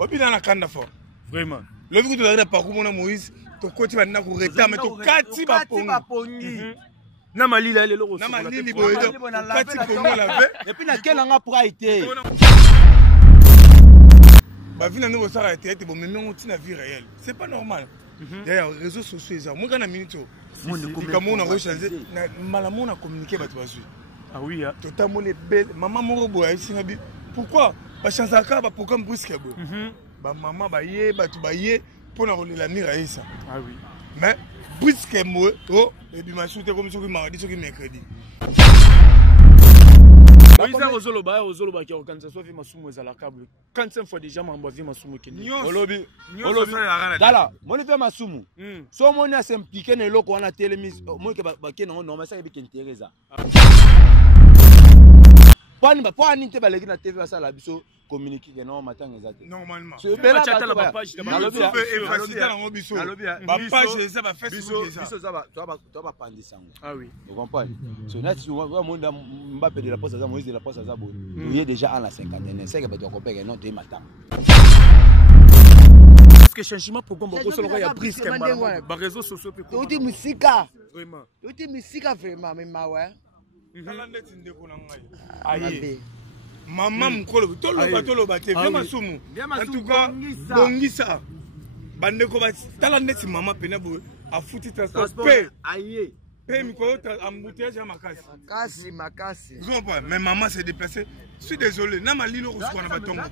Obina na kanda fort. Vraiment. Le vu que tu as parcours mon Moïse, to koti ba na ko reta mais to kati ba pongi. Na mali la lelo na mali li boyo kati pongi la ve et puis na quel anga pour été. Ba vie na nous ça a été bon mais on tient la vie réelle. C'est pas normal. D'ailleurs réseaux sociaux ça moi kana minute comme on a rechargé na malamu na communiquer ba tu vas suivre. Ah oui hein. Totalement les belles maman moko boya singa bi. Pourquoi ba chansaka ba programme brusque bo. Ba maman ba yé ba tu ba yé pour na la mira ça. Ah oui. Mais brusque moi oh et puis ma shooter comme sur mardi sur mercredi. Ozolo qui organise soit masumu za la câble 45 fois déjà mamba vie masumu kindi olobi dala moni fait masumu so moni a s'impliquer na loko wana telemis moi ke ba ke non mais ça ke intéressa Pani te balegi na TV ça la biso communiquer que non matin exact normalement c'est bela la page de ma page ça va Facebook ça ça va pandisango. Ah oui vous comprenez so na tu vois monde Mbappé de la poste ça Moïse de la poste ça bon il est déjà en la cinquantaine c'est que ba doit comparer non de matin parce que changement programme beaucoup solo ya brisque ba réseaux sociaux pe ko di musika vraiment ko di musika vraiment mais mawa aïe maman mkolo toloba te vraiment sumu en tout cas bongisa bande ko ba tala neti maman pena bo a futi transport aïe pe mi ko embouteillage makasi makasi non pas mais maman s'est déplacée je suis désolé na malilo ko na batongo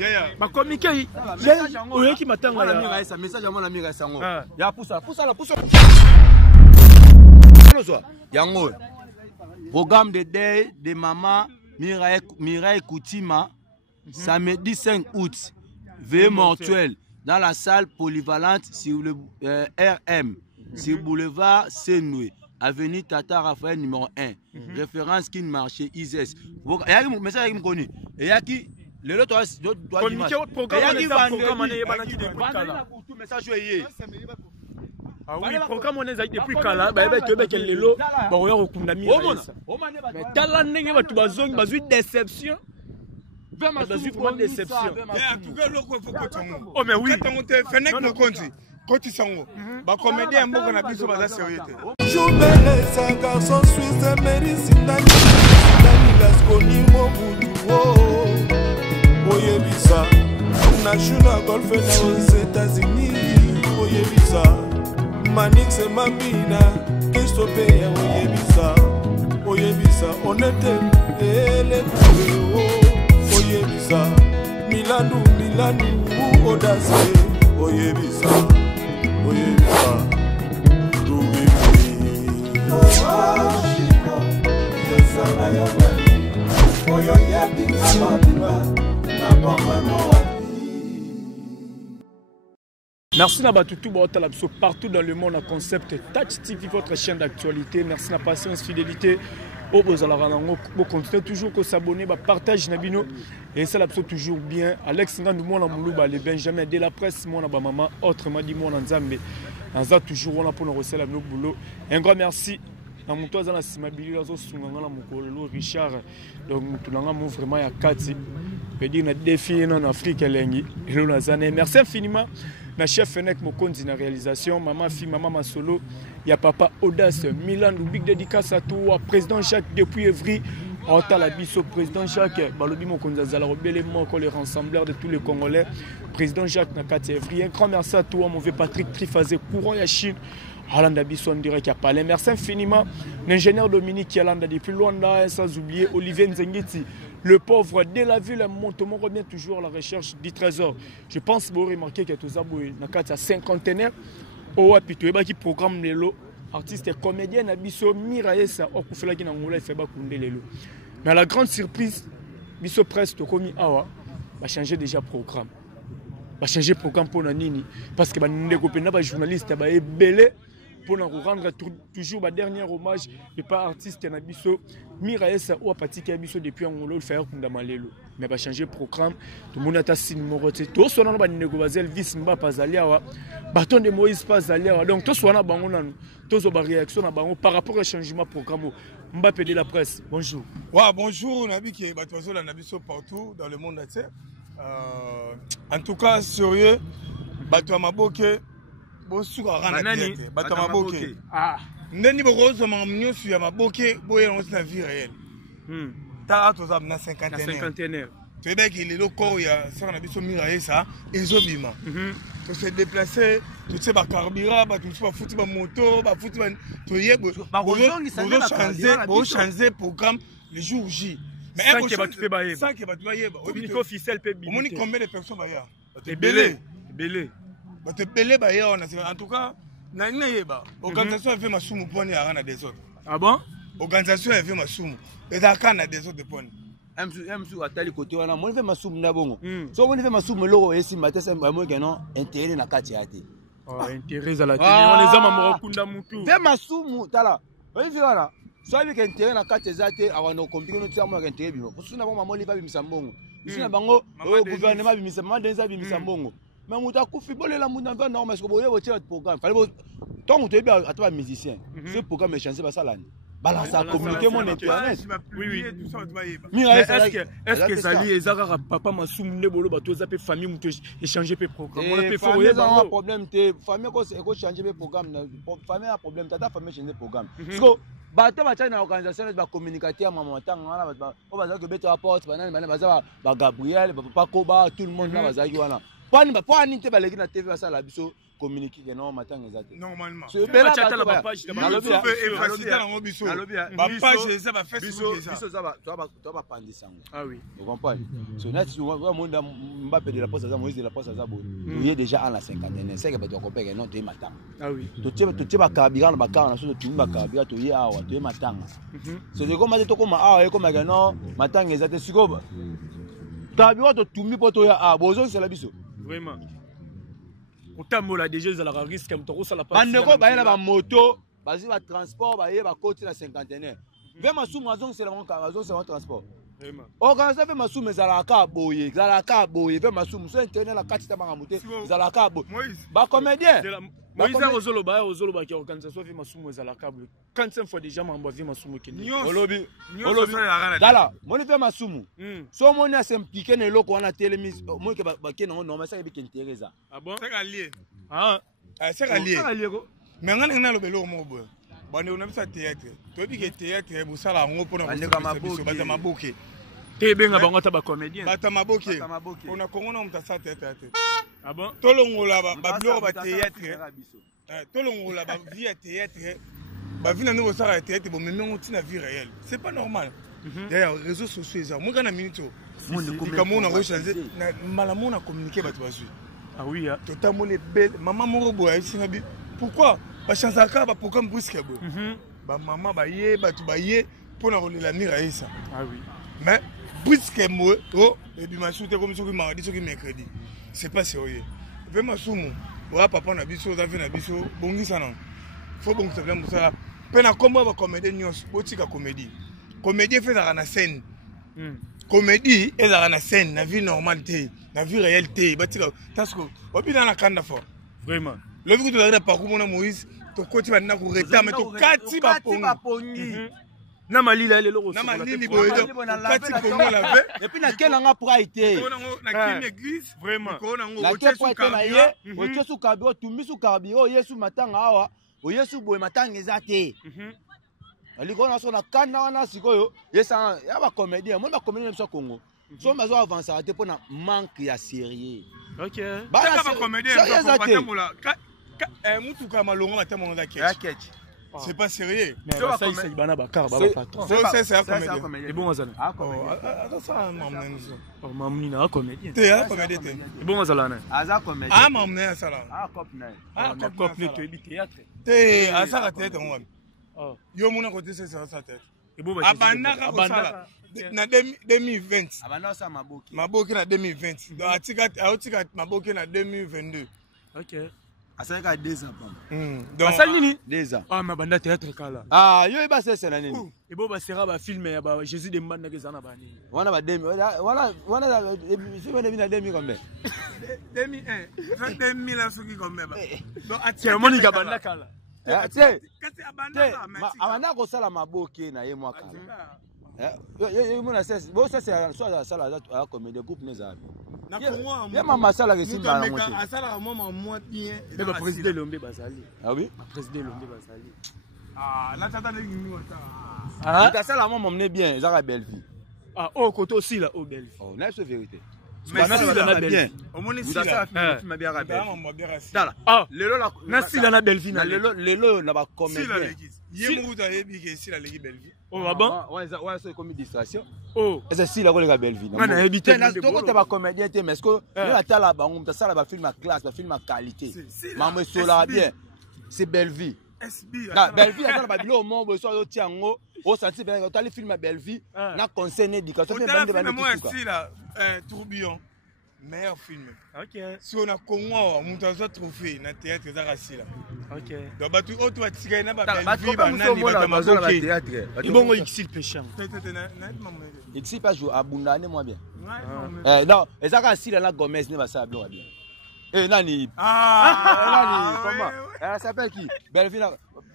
ya ba communiquer oyo ki matanga la mira ça message à mon mira sango ya poussa yango programme de deuil de maman Mireille Koutima, samedi 5 août, veillée mortuelle dans la salle polyvalente sur le RM, sur boulevard Senoué, avenue Tata Raphaël numéro 1, référence qui marché ISS. Il y a un message qui me connaît. Il y a qui le lot doit communiquer votre programme message. Ah oui, programme on est depuis kala, ba ba tebe ke lelo, ba oya okunda mi. Mais tala ndenge ba tubazongi bazui déception. Vraiment vraiment déception. En tout cas loko faut ko tongo. Oh mais oui. Tongo te fenek no konti. Koti sango. Ba comédien mboko na biso baza sérieux te. Joubele sa garçon suisse mérite ndani. Ndani laskoni mo budu. Oye visa. National golf aux États-Unis. Oye visa. Manix et Mamina, Christophe Oyebisa, honnêteté et les coups, Oyebisa, Milanou, Audace, Oyebisa, Merci à Batoutou partout dans le monde à concept Touch TV, votre chaîne d'actualité. Merci la patience, fidélité. Vous continuez toujours à s'abonner, partager Nabino et ça l'absolu toujours bien. Alex Ngandou mon Moulouba, les Benjamin de la presse, mon maman, autrement dit mon Nzambe. Nza toujours on a pour nous recevoir nos boulot. Un grand merci. Na muto azana simabili azo sunganga na mukolo Richard donc muto nanga mo vraiment ya kati pedi na défi en Afrique lengi elo nazane merci infiniment na chef Fenek Mokonzi na réalisation maman fille maman Masolo ya papa Audace Milan big dédicace à toi président Jacques depuis Evry ota la biso président Jacques balobi Mokonzi azala rebelle moko les rassembleurs de tous les Congolais président Jacques na kati Evry un grand merci à toi mon vieux Patrick Trifazé courant ya Chine Alanda Bisson dirait qu'il y a pas. Merci infiniment. L'ingénieur Dominique qui Alanda depuis Luanda, sans oublier Olivier Nzengiti, le pauvre de la ville, Montemont revient toujours à la recherche du trésor. Je pense que vous remarquez qu'il y a tous à cinquantenaire. Au Wapito, qui programme les lots, artiste et comédien, Nabiso Miraesa, Okufela qui n'a pas fait les lots. Mais à la grande surprise, Biso Presse, Tokomi Awa, va changer déjà programme. Va changer programme pour Nini. Parce que les journalistes sont belés. Pour nous rendre toujours ma dernier hommage et pas artiste Nabiso Miraesa ou Apati Kabiso depuis un moment faire Kundamalelo mais va changer programme tout le monde a signé numéro tout soit dans négocier Elvis Mba Pazaliawa bâton de Moïse Pazaliawa donc tout soit na bango nanu tout soit réaction na bango par rapport au changement programme Mbappé de la presse bonjour ouais bonjour Nabi qui est batozo la Nabiso partout dans le monde entier En tout cas, sérieux, bato ya maboke, bosuka rana tete, bato ya maboke. Ndeni borozo mamnyosu ya maboke, boye nangosi na vie réelle. Ta toza na 51. Tu sais qu'il est le corps, il y a ça, on a vu son miraille ça, et zobima. Tu se déplacer, tu sais, carburant, tu sais, foutu ma moto, foutu ma. Tu y es, changer programme le jour J. Mais sans que tu fais bailler. Sans que tu bailler. Il faut officiel peut bien. On dit combien de personnes bailler? T'es belé. T'es belé bailler, en tout cas, n'a yeba. Organisation a fait ma soumu pour à rana des autres. Ah bon? Organisation a fait ma soumu. Et d'accord, on a des autres points. MSU atali côté wana mo fait masumu na bongo so mo fait masumu loko esi matesa mo gano intérêt na kati yate intérêt za la télé on les ama mo kunda mutu fait masumu tala on fait wana so avec intérêt na kati zate awana compliquer no tsamo avec intérêt bimo kusuna bongo mo liba bimisa mbongo kusuna bango gouvernement bimisa mandenza bimisa mbongo mais muta kufi bolela muta va normal parce que boye bo tira programme fallait tant on te bien ataba musicien ce programme est chancé ba salani balance à communiquer mon internet. Oui. Est-ce que Zali et Zara papa m'a soumné bolo bateau zappé famille m'a échangé pe programme. On a fait famille a un problème te famille ko changer pe programme famille a problème tata famille changer programme. Parce que bateau ba tana organisation ba communicateur maman tanga wana ba baza que beto apporte banane baza ba Gabriel ba papa Koba tout le monde na baza ki wana. Pani te ba leki na TV ba sala biso communiquer que non matin exact normalement c'est bela chat la page de ma facilité na ngobiso ba page ça va Facebook ça va toi va pandi sango ah oui vous comprenez so net tu vois monde Mbappé de la poste ça Moïse de la poste ça bon il est déjà en la 50e c'est que ba to compare non te matanga ah oui to ba kabira na ba kana so tu ba kabira to ye awa to matanga c'est de comment to koma awa comme que non matanga exact sikoba kabira to tumi poto ya a bozo c'est la biso vraiment otambola déjà za la risque am to sala pas bandeko bayela ba moto bazi ba transport baye ba côté la 51 ve masumu azong c'est la transport vraiment organiser ve masumu za la ka boye ve masumu so internet la kati ta banga moté za la ka boye ba comédien Moïse ozolo ba ki organisation ve masumu za la ka boye 45 fois déjà mamba ve masumu ke olobi dala moni ve masumu so moni a s'impliquer na loko wana telemis mo ke ba ke non normal ça ke intérêt ah bon c'est allié c'est allié mais ngana na lobelo mo bo bande on a bisa théâtre to bi ke théâtre bu sala ngo pona ko bata maboke te benga bango ta ba comédien bata maboke on a kongo na mutasa théâtre ah bon tolongola ba blog ba théâtre tolongola ba vie théâtre ba vie na nouveau sala théâtre bo même on tina vie réelle c'est pas normal d'ailleurs réseaux sociaux ça mo kana minute comme on a rechanger na malamu na communiquer ba tu ah oui totalement les belles maman moko boya sinabi pourquoi ba chansaka ba programme brusque bo ba maman ba ye ba tu ba ye pour na roler la miraille ça ah oui mais brusque mo et puis ma soute comme soki mardi soki mercredi c'est pas sérieux vraiment sumu wa papa na biso za na biso bongisa non faut bon ça vraiment ça pena comment ba comédie news botika comédie fait dans la scène comédie est dans la scène la vie normalité la vie réalité batika parce que obi dans la kanda fort vraiment le vu que tu as parcours mon Moïse to koti ba na ko reta mais to kati ba pongi na malila le loko na malili boyo kati kongo la ve et puis na kelanga pour été na kini église vraiment ko na ngo la ke pour été na ye o tsosu kabiro tumisu kabiro yesu matanga awa o yesu boye matanga ezate aliko na so na kanda wana sikoyo yesa ya ba comédien mo ba comédien so Congo so mazo avancer ate pona manque ya sérieux OK ba comédien ba tamola mutuka malongo matamola da ketch c'est pas sérieux ça c'est bana bakar ba patron c'est un comédien et bon azana ça mamni na comédien te comédien te et bon azala na aza comédien ah mamne ça là cop ne to ebi théâtre te asa théâtre ngwa yo mona côté c'est ça tête et bon abanda ka sala na 2020 abanda sa maboki na 2020 donc atika maboki na 2022 OK ça fait 2 ans donc ça nini 2 ans ah mabanda théâtre kala yo ba c'est la nini et bon ba sera ba film ya ba Jésus de mbanda ke zana ba nini wana ba demi wana si ba demi na demi combien 2001 2000 soki combien ba donc atia monika banda kala kati abanda ko sala maboke na ye mwaka yo mona c'est bon ça c'est soit ça la comédie groupe nous a Ya mama sala ke simba na moto. Asala mama moi bien. Mais le président Lombe Bazali. Ah oui? Le président Lombe Bazali. Ah, là tata ne ngi wata. Ah, ta sala mama mne bien, ezaka belle vie. Ah, oh côté aussi là, oh belle vie. Oh, na c'est vérité. Mais si la bien. Au moins Vous si ça là. film bien rabel. Tala. Ah, Lelo la na si la na belle vie na lelo na ba Si la comédien. l'église. Yé mo ta yebi ke si la l'église belle vie. Oh, ah bon? Ouais, c'est comme une distraction. Oh. Est-ce si la ko belle vie. On a habité Tu côté ba comédien te mais est-ce que la tala ba ngum ta sala ba film à classe, ba film à qualité. Maman sola bien. C'est belle vie. SB. Belle vie ça ba bilo au monde so yo tiango. Au senti bien quand les films à belle vie, na conseil éducation fait bande de moi si là tourbillon. Meilleur film. OK. Si on a Congo, on a un trophée dans théâtre ça rassi là. OK. Donc ba tu auto atiga na ba belle vie ba nani ba dans théâtre. Et bon exil péchant. Ici pas jouer abundane moi bien. Ouais. Non, et ça si la Gomez ne va ça bien. Eh nani? Ah, comment? Elle s'appelle qui?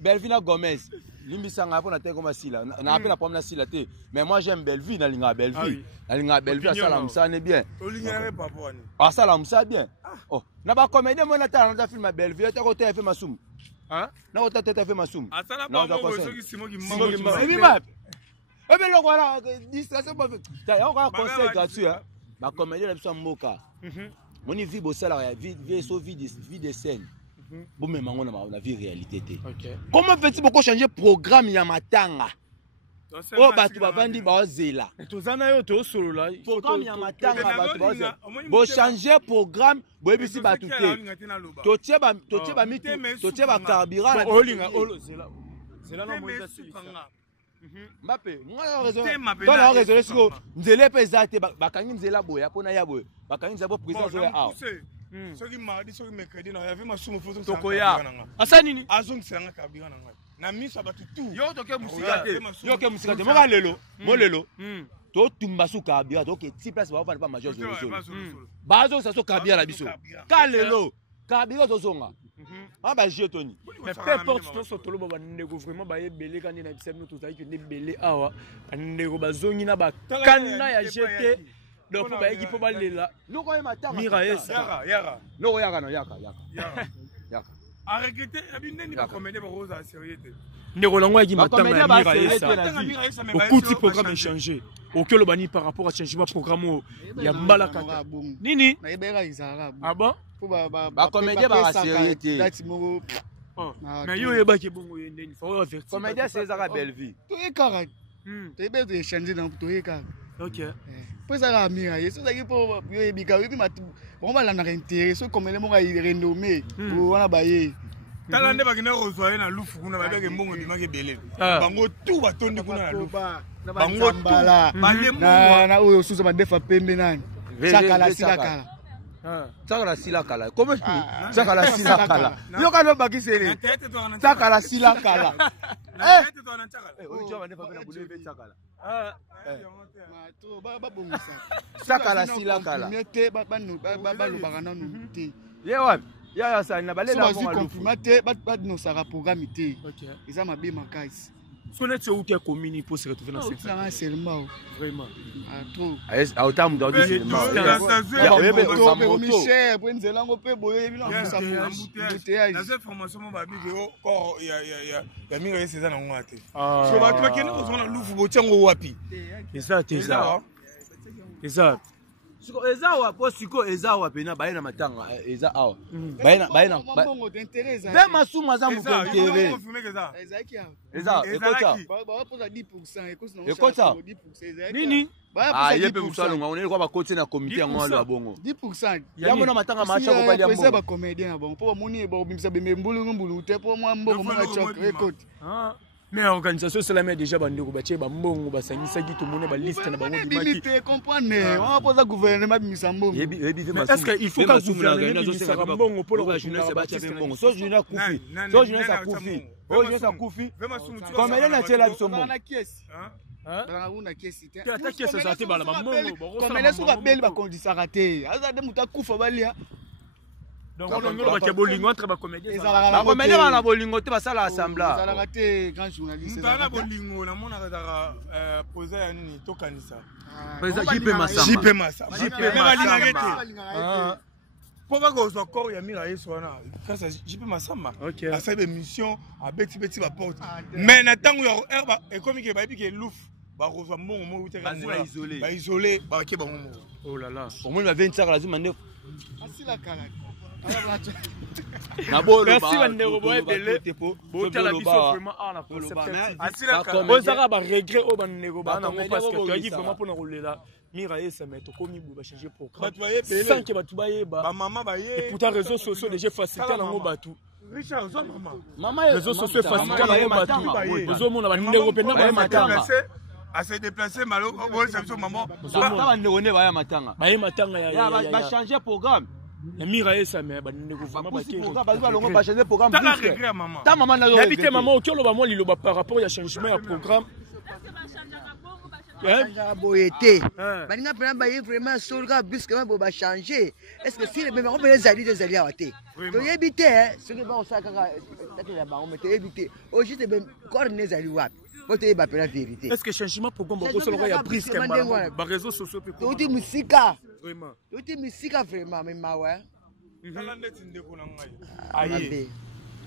Belvina Gomez. Limbisanga pour na te comme si là. Na appelle la pomme na si là te. Mais moi j'aime Belvie, na linga Belvie. Na linga Belvie ça la msa ne bien. Olingere papa ni. Ah ça la msa bien. Oh, na ba comédien moi na ta film Belvie, ta ko te fait masum. Hein? Na ko te fait masum. Ah ça la ba mo so ki simo ki mango. Et puis ma. Eh ben le voilà, distraction pas fait. T'as encore conseil gratuit hein. Ba comédien la biso mboka. Mon vie bo sala vie so vie de scène. Bon mais mango na vie réalité té. OK. Comment fait-il beaucoup changer programme ya matanga? Oh batu bavandi ba zela. Tozana yo to solo là. Programme ya matanga batu ba zela. Bo changer programme bo ebisi batu té. Totie ba miti, totie ba carburant na olinga olo zela. Zela na moza silika. Mbappé, moi raison. Dans la raison siko nzela pesa te bakangi nzela boya pona ya boya. Bakangi nzela président zo ya. Soki mardi soki mercredi na ya vima sumo foto tokoya. Asa nini? Azong sanga kabira na ngai. Na misa batu tu. Yo toke musika te. Yo ke musika te. Moka lelo. Mo lelo. To tumba su kabira to ke ti place ba fa pas major zo. Bazo sa so kabira la biso. Ka lelo. Kabira zo zonga. Ah bah j'ai Tony. Mais peu importe to so tolo ba ndeko vraiment ba yebele kan na bisem no to zaki ke nebele awa. Ndeko bazongi na ba kanda ya jeté. Donc ba yeki po ba lela. Loko matanga. Miraesa. Yara. Loko yaka no yaka. Yaka. A regretter abinde ni ba comédie ba rosa sérieuté. Ndeko lango yaki matanga Miraesa. Beaucoup de programmes changé. Auquel le bani par rapport à changement programme ya mbala kaka. Nini? Na yebera izara. Ah bon? Ba comédien ba sérieuté. Mais yo yeba ke bongo yende ni faut avertir. Comédien c'est ça belle vie. To ekara. To ebe to changer dans to ekara. OK. Pour ça la mira, yeso zaki po yo ebika yo bi matu. Bon ba la na intérêt so comme le mo ga renommé. Wana ba ye. Tala nde bakine rezoyer na lufu kuna ba beke mbongo bimake belé. Bango tout batondi kuna na lufu. Bango tout. Na oyo susa ba defa pembe nani. Sakala silakala. Sakala silakala. Comment sakala silakala? Yo kana bakisele. Sakala silakala. Oyo joba ndefa na bouleve sakala. Sakala silakala. Mete ba lobaka nanu te. Ye wapi? Ya sa na balela mo confirmate ba no sara programme te. Eza mabe makasi. Sonnet où tu as commis pour se retrouver dans cette salle. C'est seulement vraiment. Trop. À autant de Michel, Brenzelang au peu boyer bilan ça bouteillage. Dans cette formation mon babi corps il y a mis ces ans en ngate. So ba tu kena ko zona lufu bo tsango wapi. Eza. Siko ezawa po siko ezawa pena baina matanga eza awa. Baina bongo d'intérêt ça. Be masuma za muko intérêt. Eza ekota. Ba posa 10% ekota. 10%. Nini? Ah yebe musalonga oneli kwa ba côté na comité ya ngalo ya bongo. 10%. Yango na matanga macha ko bali ya bongo. Ba comédien na bongo. Po moni ba bimisa bembe mbulu te po mo mbongo mo na chok record. Ah. Mais l'organisation c'est la même déjà bandeko batie ba mbongo basangisa ki to mona ba liste na bango bimaki. Tu comprendre? On va poser gouvernement bimisa mbongo. Est-ce qu'il faut que gouvernement bimisa mbongo pour la jeunesse batie mbongo? So jeunesse kufi. So jeunesse kufi. Oh jeunesse kufi. Comme elle na tela biso mbongo. Na kiesi. Hein? Una kiesi te. Ta kiesi ça te bala mbongo. Comme elle est sur la belle ba kondisaka te. Aza de muta kufa balia. Donc on a pas bolingo entre ba comédien. Ba comédien ba na bolingo te ba sala assemblée. Ça a raté grand journaliste. Ntana bolingo na mona ka poser ya nini to kanisa. Président JP Massamba. JP Massamba. JP Massamba. Pour pas qu'on soit encore yami la yeswana. Quand ça JP Massamba. OK. À cette émission à beti ba porte. Mais na tango yo herba et comme que ba bi que louf. Ba reçoit mon mot isolé. Ba isolé ba ke ba mon. Oh là là. Pour moi il va 25 la zuma neuf. Asi la kala. Merci Bandeko boy belé. Botala biso vraiment à la concept. Asi la kala. Ozara ba regret au Bandeko ba na parce que tu as dit vraiment pour na rouler Mira Essa mais to komi ba changer programme. Sans que batu ba yeba. Ba maman ba ye. Et pourtant réseaux sociaux déjà facilité na ngo batu. Richard zo maman. Maman réseaux sociaux facilité na ngo batu. Ozo mona ba ndeko pena ba matanga. À se déplacer malo oh ça biso maman. Ba ndeko ne ba ya matanga. Ba matanga ya ba changer programme. Mira Essa mais ba ndeko vraiment ba ke. Ba longo ba changer programme. Ta la regret maman. Ta maman na yo. Habité maman okyo lo ba mo liloba par rapport ya changement ya programme. Boyete baninga pena baye vraiment solga brusquement bo ba changer est-ce que si les mêmes on peut les allier à water to yebite ce que ba on saka la ba on mette éviter au juste ben corps les allier wapi pour te ba pena vérité est-ce que changement programme ba so lo ya brusquement ba réseaux sociaux pe ko ti musika vraiment to ti musika vraiment mais mawa kala ndeti ndeko na ngai aye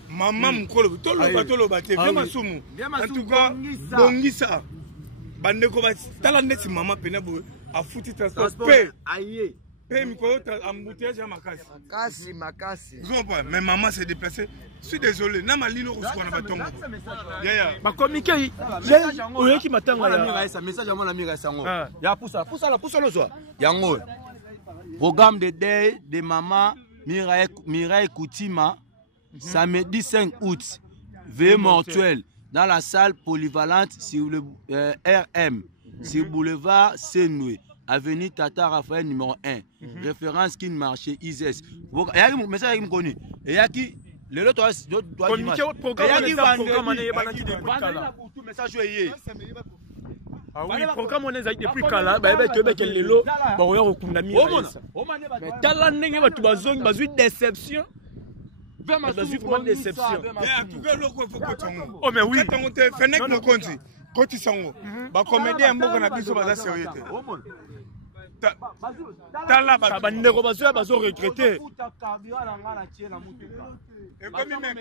maman mukolo tolo ba te vraiment sumu en tout cas bongisa bandeko ba tala ndeti mama pena bo afuti transport pe aye pe mikolo embouteillage ya makasi makasi non pas mais maman s'est déplacée je suis désolé na malilo ko na batongo ya ba communiquer oyo ki matanga ya mira esa message ya mona mira esa ngo ya poussa le soir yango programme de deuil de maman Mireille Koutima samedi 5 août veillée mortuelle dans la salle polyvalente sur le RM, sur boulevard Senoué, avenue Tata Raphaël numéro 1, référence qui marché ISS. Il y a un message qui me connaît. Il y a qui le lot doit communiquer au programme. Ah oui, programme on est depuis kala, ba ebe kebe ke lelo, ba oya okunda mi. Mais tala ndenge ba tubazongi bazui déception. Vraiment déception. Oh mais oui. Fenek no konti. Koti sango. Ba comédien mboko na biso baza sérieux te. Tala ba ndeko bazo regretter.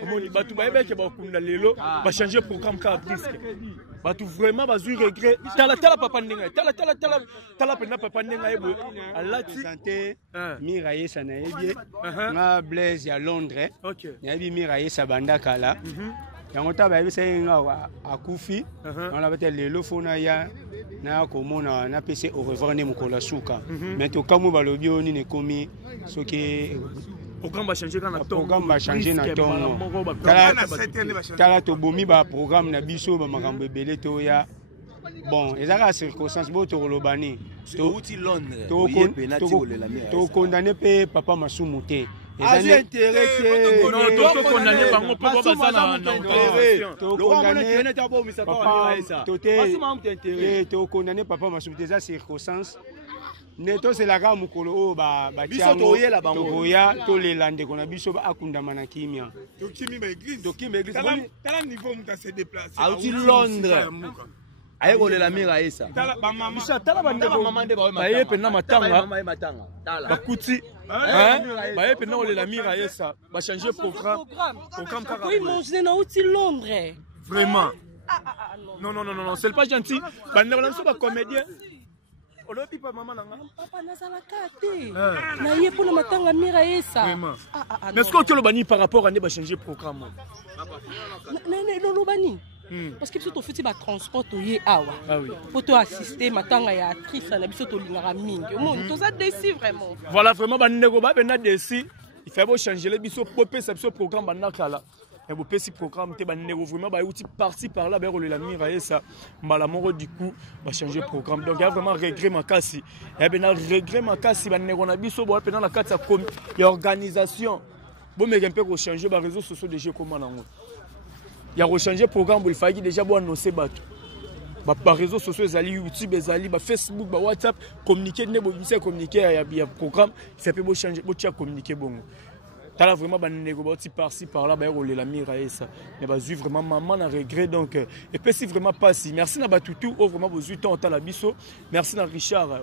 Omoni batu ba ebe ke ba okunda lelo, ba changer programme ka brisque. Batu vraiment bazui regret. Tala papa ndinga. Tala pena papa ndinga ebo. Alati santé Mira Essa na yebie. Na Blaise ya Londres. OK. Yabi Mira Essa banda kala. Yango ta ba yebisa nga akufi. On a bete lelo fona ya na komona na PC au revoir ne mukola suka. Mais to kamu balobi oni ne komi soki programme va changer quand programme va changer na tongo tala to bomi ba programme na biso ba makambo ebele to ya bon ezaka circonstance bo to lobani to condamné pe papa Masumu te ezali intéressé non to condamné bango po ba sana to condamné to condamné papa Masumu te za circonstance neto c'est la gamme mukolo o ba tiango to boya to lelande kona biso ba akundama na kimia to kimi ba église tala niveau muta se déplacer à Londres aye ko lela Mira Essa tala ba maman tala ba ndeko ba ye pena matanga ba kuti ba ye pena lela Mira Essa ba changer programme kaka oui mon je na uti Londres vraiment non c'est pas gentil ba ndeko na so ba comédien. Olobi pa maman nanga. Papa nazala kate. Na ye pour matanga Mira Essa. Vraiment. Mais est-ce que lobani par rapport à ne ba changer programme? Non lobani. Parce que biso to fiti ba transport to ye awa. Ah oui. Pour to assister matanga ya actrice na biso to lingara mingi. Mon to ça déci vraiment. Voilà vraiment ba ndeko ba bena déci. Il faut bo changer le biso popé ça biso programme bana kala. Et vous pouvez programme te bandeko vraiment ba outil parti par là ba la Mira Essa mbala moko du coup va changer programme donc il y a vraiment regret makasi et ben regret makasi bandeko na biso bo pendant la carte ya organisation bon mais un peu ko changer ba réseaux sociaux déjà comment nango il y a changer programme il fallait déjà bo annoncer bato ba réseaux sociaux ezali YouTube ezali ba Facebook ba WhatsApp communiquer ne bo communiquer ya programme ça peut bo changer bo tia communiquer bongo T'as vraiment ban négocié par-ci par-là, bah la mire et ça. Mais bah vraiment maman a regret donc et puis si vraiment pas si. Merci na Batutu, oh vraiment vos 8 ans à la biso. Merci na Richard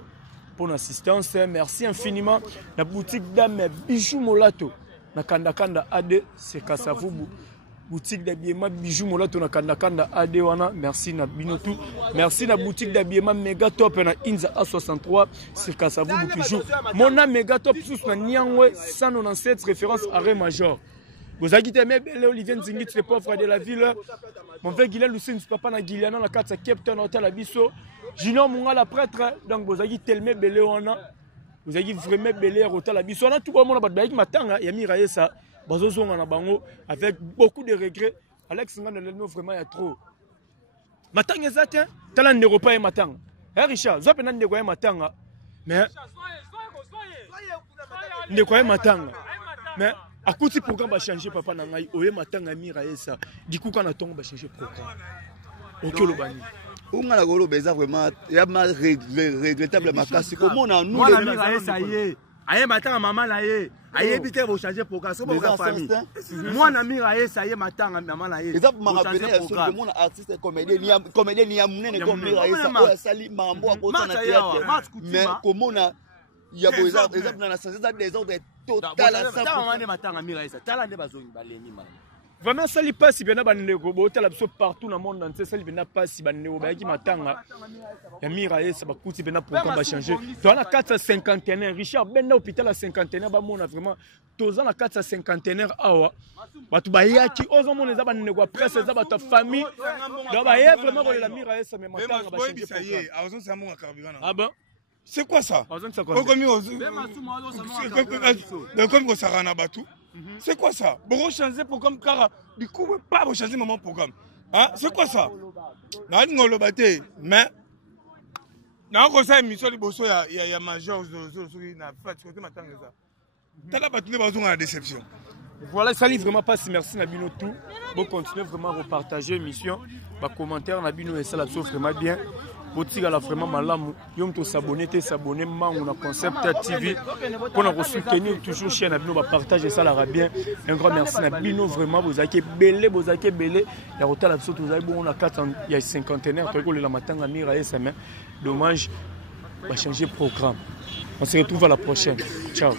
pour l'assistance, merci infiniment la boutique Dame Bijoux Molato na Kanda AD c'est Kasavubu. Boutique d'habillement Bijoux Molato na Kanda AD wana, merci na Binotou. Merci na boutique d'habillement Mega Top na Inza A63 c'est Kasavubu toujours. Mon âme Mega Top sous na Niangwe 197 référence arrêt major. Vous avez dit Olivier Nzingit, le pauvre de la ville. Mon frère Guilain Lucien, papa na Guiliana, la carte Captain Hotel Abisso. Junior Munga la prêtre. Donc vous avez dit tellement belé on a. Vous avez dit vraiment belé Hotel Abisso. On a tout le monde avec Matanga et Amira ça. Bazozo on a bango avec beaucoup de regrets. Alex Ngana le vraiment il y a trop. Matanga ça tiens. Talent ne repas et Matanga. Eh Richard, vous avez n'en Matanga. Mais ne quoi Matanga. Mais à côté du programme va changer papa nangai oye matanga mira esa diku kana tongo va changer programme okelo bani unga la golo beza vraiment ya ma regrettable makasi comment on a nous moi la mira esa yé aye matanga maman la yé aye bité va changer programme so ba famille moi na mira esa yé matanga maman la yé ça pour me rappeler sur le monde artiste comédien ni amnene comme mira esa oya sali mambo a kota na théâtre mais comment on a il y a des exemples dans la société des ordres total à 100%. Vraiment ça li passe bien na bandeko bo tala biso partout dans le monde entier ça li bien passe bandeko ba ki matanga ya mira esa ba kuti bien programme va changer to na 451 Richard ben na hôpital à 51 ba mona vraiment toza na 451 awa batu ba yaki ozo mona za bandeko presse za ba ta famille do ba ye vraiment ko la mira esa mais matanga va changer programme azon ça mon carburant ah ben c'est quoi ça? C'est quoi ça? Pour changer programme car du coup pas pour changer mon programme. Hein? C'est quoi ça? Na ngolo baté mais na ko sa émission liboso ya major na fait côté matanga ça. Tala batune bazonga la déception. Voilà, ça livre vraiment pas si merci Nabino tout. Bon continuer vraiment à repartager l'émission. Bah commentaire Nabino et ça là vraiment bien. Boutique la vraiment malamu. Yom to s'abonner, on a Concept TV pour nous soutenir toujours chez Nabino, va partager ça là bien. Un grand merci Nabino vraiment vous avez belé, la route là vous avez bon on a 4 il y a cinquantenaire toi le matin à mira et ça mais dommage va changer programme. On se retrouve à la prochaine. Ciao.